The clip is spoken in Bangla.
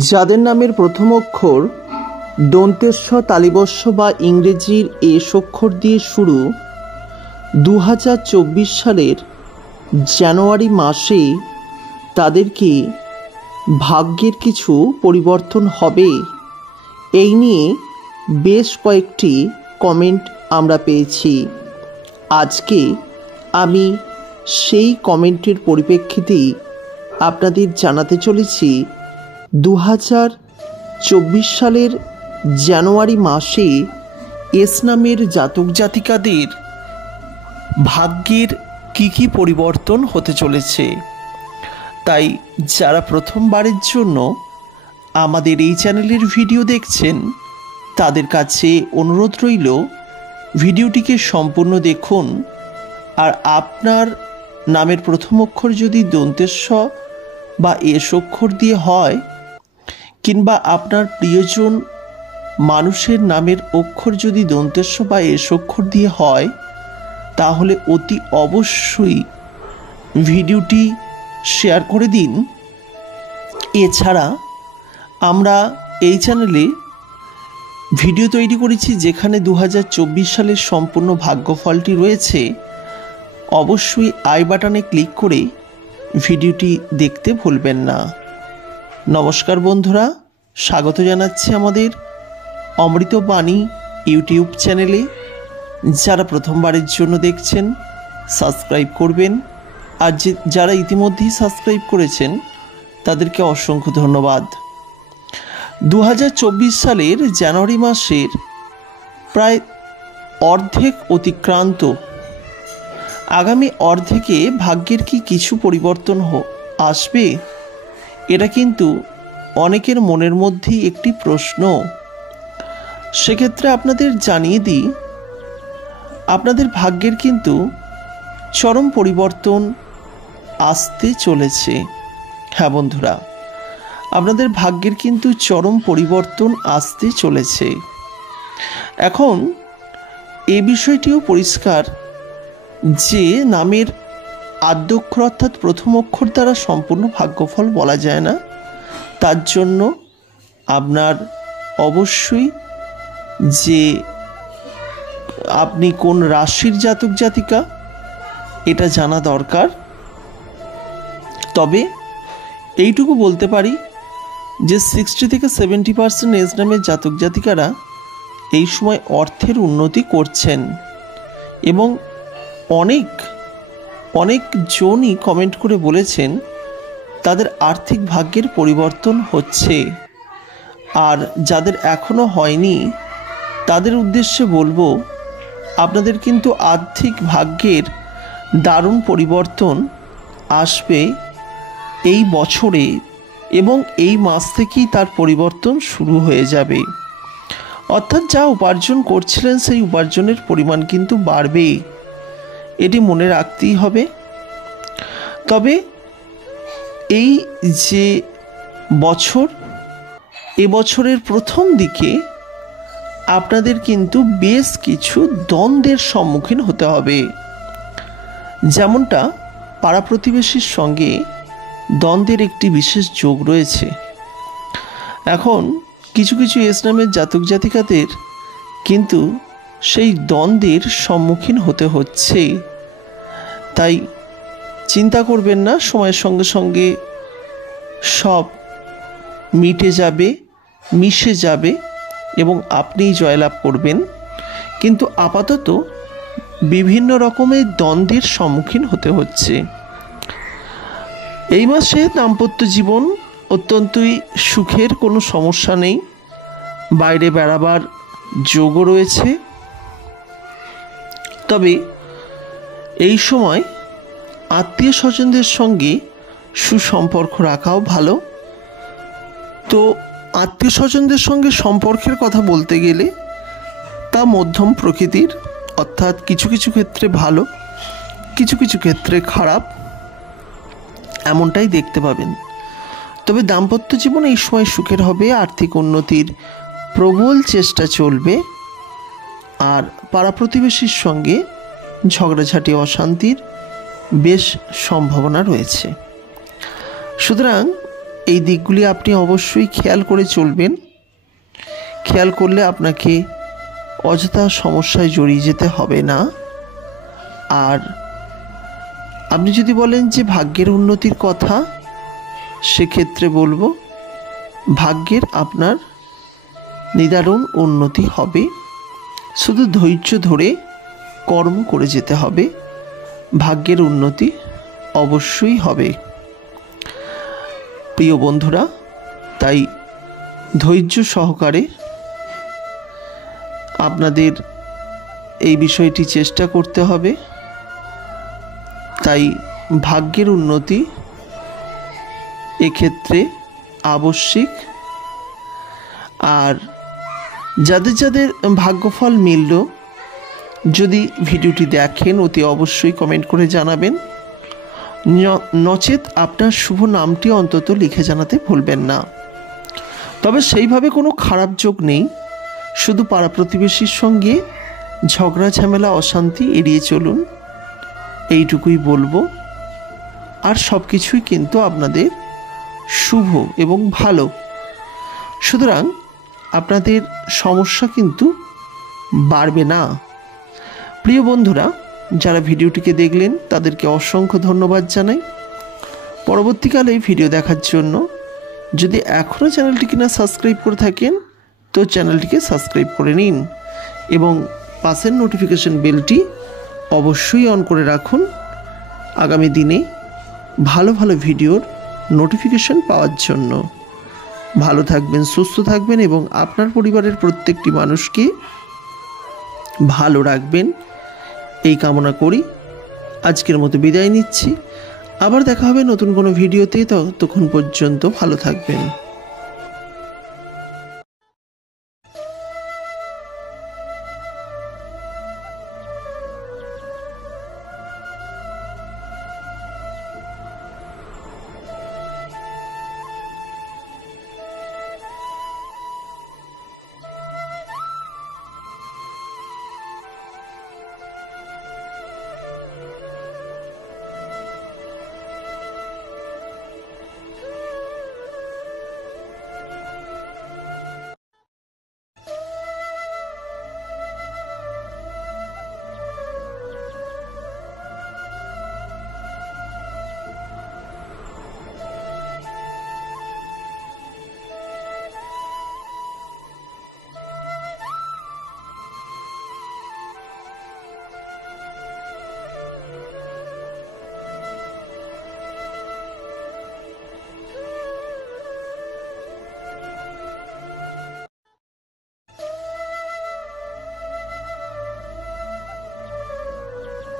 যাদের নামের প্রথম অক্ষর দন্তেস্ব তালিবস্য বা ইংরেজির এস অক্ষর দিয়ে শুরু, 2024 সালের জানুয়ারি মাসে তাদেরকে ভাগ্যের কিছু পরিবর্তন হবে, এই নিয়ে বেশ কয়েকটি কমেন্ট আমরা পেয়েছি। আজকে আমি সেই কমেন্টের পরিপ্রেক্ষিতেই আপনাদের জানাতে চলেছি 2024 সালের জানুয়ারি মাসে এস নামের জাতক জাতিকাদের ভাগ্যের কী কী পরিবর্তন হতে চলেছে। তাই যারা প্রথমবারের জন্য আমাদের এই চ্যানেলের ভিডিও দেখছেন তাদের কাছে অনুরোধ রইল ভিডিওটিকে সম্পূর্ণ দেখুন। আর আপনার নামের প্রথম অক্ষর যদি দন্তেস্ব বা এস অক্ষর দিয়ে হয়, কিংবা আপনার প্রিয়জন মানুষের নামের অক্ষর যদি দন্তেস্ব বা এস অক্ষর দিয়ে হয়, তাহলে অতি অবশ্যই ভিডিওটি শেয়ার করে দিন। এছাড়া আমরা এই চ্যানেলে ভিডিও তৈরি করেছি যেখানে 2024 সালের সম্পূর্ণ ভাগ্যফলটি রয়েছে। অবশ্যই আই বাটনে ক্লিক করে ভিডিওটি দেখতে ভুলবেন না। নমস্কার বন্ধুরা, স্বাগত জানাচ্ছি আমাদের অমৃতবাণী ইউটিউব চ্যানেলে। যারা প্রথমবারের জন্য দেখছেন সাবস্ক্রাইব করবেন, আর যারা ইতিমধ্যেই সাবস্ক্রাইব করেছেন তাদেরকে অসংখ্য ধন্যবাদ। 2024 সালের জানুয়ারি মাসের প্রায় অর্ধেক অতিক্রান্ত। আগামী অর্ধেকে ভাগ্যের কি কিছু পরিবর্তন আসবে? এটা কিন্তু অনেকের মনের মধ্যেই একটি প্রশ্ন। সেক্ষেত্রে আপনাদের জানিয়ে দিই, আপনাদের ভাগ্যের কিন্তু চরম পরিবর্তন আসতে চলেছে। হ্যাঁ বন্ধুরা, আপনাদের ভাগ্যের কিন্তু চরম পরিবর্তন আসতে চলেছে। এখন এই বিষয়টিও পরিষ্কার যে নামের আদ্যক্ষর অর্থাৎ প্রথম অক্ষর দ্বারা সম্পূর্ণ ভাগ্যফল বলা যায় না। তার জন্য আপনার অবশ্যই যে আপনি কোন রাশির জাতক জাতিকা এটা জানা দরকার। তবে এইটুকু বলতে পারি যে 60 থেকে 70% এস নামের জাতক জাতিকারা এই সময় অর্থের উন্নতি করছেন, এবং অনেক জনই কমেন্ট করে বলেছেন তাদের আর্থিক ভাগ্যের পরিবর্তন হচ্ছে। আর যাদের এখনও হয়নি তাদের উদ্দেশ্যে বলবো, আপনাদের কিন্তু আর্থিক ভাগ্যের দারুণ পরিবর্তন আসবে এই বছরে, এবং এই মাস থেকেই তার পরিবর্তন শুরু হয়ে যাবে। অর্থাৎ যা উপার্জন করছিলেন সেই উপার্জনের পরিমাণ কিন্তু বাড়বে, এটি মনে রাখতেই হবে। তবে এই যে বছর, এবছরের প্রথম দিকে আপনাদের কিন্তু বেশ কিছু দ্বন্দ্বের সম্মুখীন হতে হবে। যেমনটা পাড়া প্রতিবেশীর সঙ্গে দ্বন্দ্বের একটি বিশেষ যোগ রয়েছে। এখন কিছু কিছু এস নামের জাতক জাতিকাদের কিন্তু সেই দ্বন্দ্বের সম্মুখীন হতে হচ্ছে। তাই চিন্তা করবেন না, সময়ের সঙ্গে সঙ্গে সব মিটে যাবে, মিশে যাবে এবং আপনিই জয়লাভ করবেন। কিন্তু আপাতত বিভিন্ন রকমের দ্বন্দ্বের সম্মুখীন হতে হচ্ছে। এই মাসে দাম্পত্য জীবন অত্যন্তই সুখের, কোনো সমস্যা নেই। বাইরে বেড়াবার যোগও রয়েছে। তবে এই সময় আত্মীয় স্বজনদের সঙ্গে সুসম্পর্ক রাখাও ভালো। তো আত্মীয় স্বজনদের সঙ্গে সম্পর্কের কথা বলতে গেলে তা মধ্যম প্রকৃতির, অর্থাৎ কিছু কিছু ক্ষেত্রে ভালো, কিছু কিছু ক্ষেত্রে খারাপ, এমনটাই দেখতে পাবেন। তবে দাম্পত্য জীবন এই সময় সুখের হবে, আর্থিক উন্নতির প্রবল চেষ্টা চলবে, আর পাড়া প্রতিবেশীর সঙ্গে ঝগড়াঝাটি অশান্তির বেশ সম্ভাবনা রয়েছে। সুতরাং এই দিকগুলি আপনি অবশ্যই খেয়াল করে চলবেন। খেয়াল করলে আপনাকে অযথা সমস্যায় জড়িয়ে যেতে হবে না। আর আপনি যদি বলেন যে ভাগ্যের উন্নতির কথা, সেক্ষেত্রে বলবো ভাগ্যের আপনার নিদারুণ উন্নতি হবে। শুধু ধৈর্য ধরে কর্ম করে যেতে হবে, ভাগ্যের উন্নতি অবশ্যই হবে। প্রিয় বন্ধুরা, তাই ধৈর্য সহকারে আপনাদের এই বিষয়টি চেষ্টা করতে হবে। তাই ভাগ্যের উন্নতি এক্ষেত্রে আবশ্যিক। আর যাদের যাদের ভাগ্যফল মিলল, যদি ভিডিওটি দেখেন অতি অবশ্যই কমেন্ট করে জানাবেন। নচেত আপনার শুভ নামটি অন্তত লিখে জানাতে ভুলবেন না। তবে সেইভাবে কোনো খারাপ যোগ নেই, শুধু পাড়া প্রতিবেশীর সঙ্গে ঝগড়া ঝামেলা অশান্তি এড়িয়ে চলুন, এইটুকুই বলবো। আর সব কিছুই কিন্তু আপনাদের শুভ এবং ভালো, সুতরাং আপনাদের সমস্যা কিন্তু বাড়বে না। প্রিয় বন্ধুরা, যারা ভিডিওটিকে দেখলেন তাদেরকে অসংখ্য ধন্যবাদ জানাই। পরবর্তীকালে ভিডিও দেখার জন্য যদি এখনও চ্যানেলটিকে না সাবস্ক্রাইব করে থাকেন তো চ্যানেলটিকে সাবস্ক্রাইব করে নিন এবং পাশের নোটিফিকেশন বেলটি অবশ্যই অন করে রাখুন আগামী দিনে ভালো ভালো ভিডিওর নোটিফিকেশন পাওয়ার জন্য। ভালো থাকবেন, সুস্থ থাকবেন এবং আপনার পরিবারের প্রত্যেকটি মানুষকে ভালো রাখবেন, এই কামনা করি। আজকের মতো বিদায় নিচ্ছি। আবার দেখা হবে নতুন কোনো ভিডিওতে। ততক্ষণ পর্যন্ত ভালো থাকবেন।